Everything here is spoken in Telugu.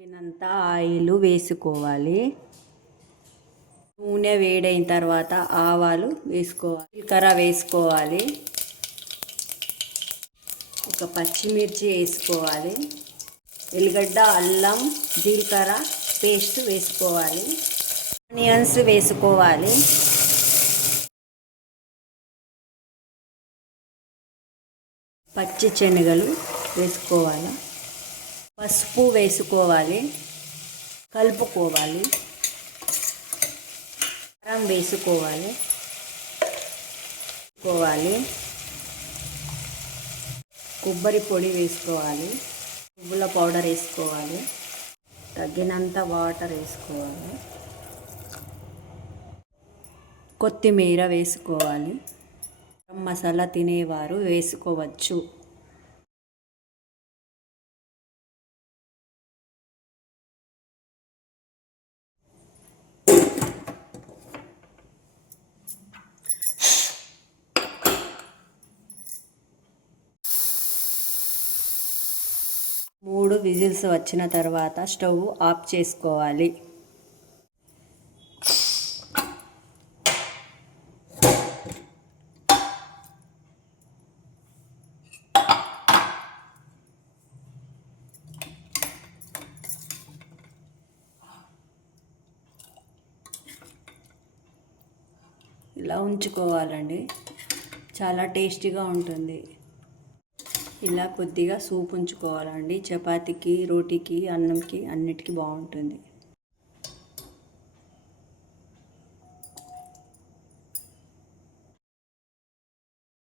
తగినంత ఆయిల్ వేసుకోవాలి. నూనె వేడైన తర్వాత ఆవాలు వేసుకోవాలి, జీలకర్ర వేసుకోవాలి, ఒక పచ్చిమిర్చి వేసుకోవాలి, ఎల్లిగడ్డ, అల్లం, జీలకర్ర పేస్ట్ వేసుకోవాలి, ఆనియన్స్ వేసుకోవాలి, పచ్చి శనగలు వేసుకోవాలి, పసుపు వేసుకోవాలి, కలుపుకోవాలి, కారం వేసుకోవాలి, కొబ్బరి పొడి వేసుకోవాలి, నువ్వుల పౌడర్ వేసుకోవాలి, తగినంత వాటర్ వేసుకోవాలి, కొత్తిమీర వేసుకోవాలి. మసాలా తినేవారు వేసుకోవచ్చు. మూడు విజిల్స్ వచ్చిన తర్వాత స్టవ్ ఆఫ్ చేసుకోవాలి. ఇలా ఉంచుకోవాలండి, చాలా టేస్టీగా ఉంటుంది. ఇలా కొద్దిగా సూప్ ఉంచుకోవాలండి. చపాతీకి, రోటీకి, అన్నంకి అన్నిటికీ బాగుంటుంది.